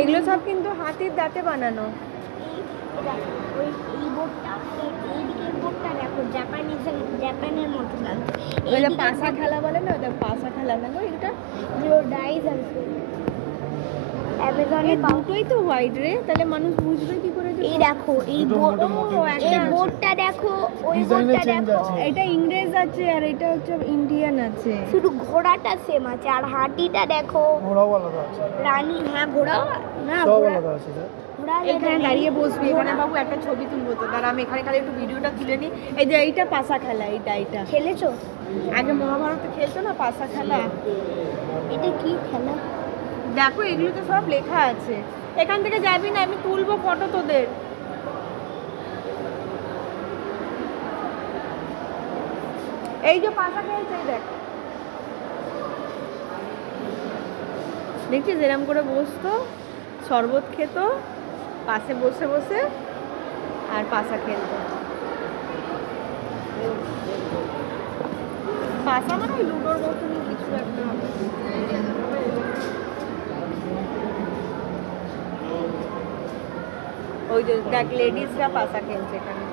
এগুলো সব কিন্তু হাতির দাঁতে বানানো। জাপানের মতো পাশা খেলা বলে না, পাশা খেলা না গো এটা। দুটোই তো হোয়াইট রে, তাহলে মানুষ বুঝবে কি করে? এই দেখো এই বোর্ডটা দেখো, ওই বোর্ডটা দেখো। এটা ইংরেজ আছে আর এটা হচ্ছে ইন্ডিয়ান আছে। শুধু ঘোড়াটা সেম আছে, আর হাতিটা দেখো ঘোড়াও আলাদা আছে। রানী, হ্যাঁ ঘোড়া না, সব আলাদা আছে। ঘোড়া এখানে দাঁড়িয়ে বসবি, এখানে বাবু একটা ছবি তুলবো তো, দাঁড়া আমি এখানে খালি একটু ভিডিওটা তুলে নিই। এই যে এইটা পাশা খেলা, এইটা খেলেছো? আগে মহাভারতে খেলতো না পাশা খেলা। এটা কি খেলা? দেখো এগুলো তো সব লেখা আছে। এখান থেকে যাবি না, আমি তুলবো ফটো তোদের। এই যে পাশা খেলছে, দেখ দেখছিস এরম করে বসতো, শরবত খেত পাশে বসে বসে আর পাশা খেলতো। পাশা মানে লুডোর মতনই কিছু একটা হবে। ওই যে দেখ লেডিসরা পাশা খেলছে এখানে।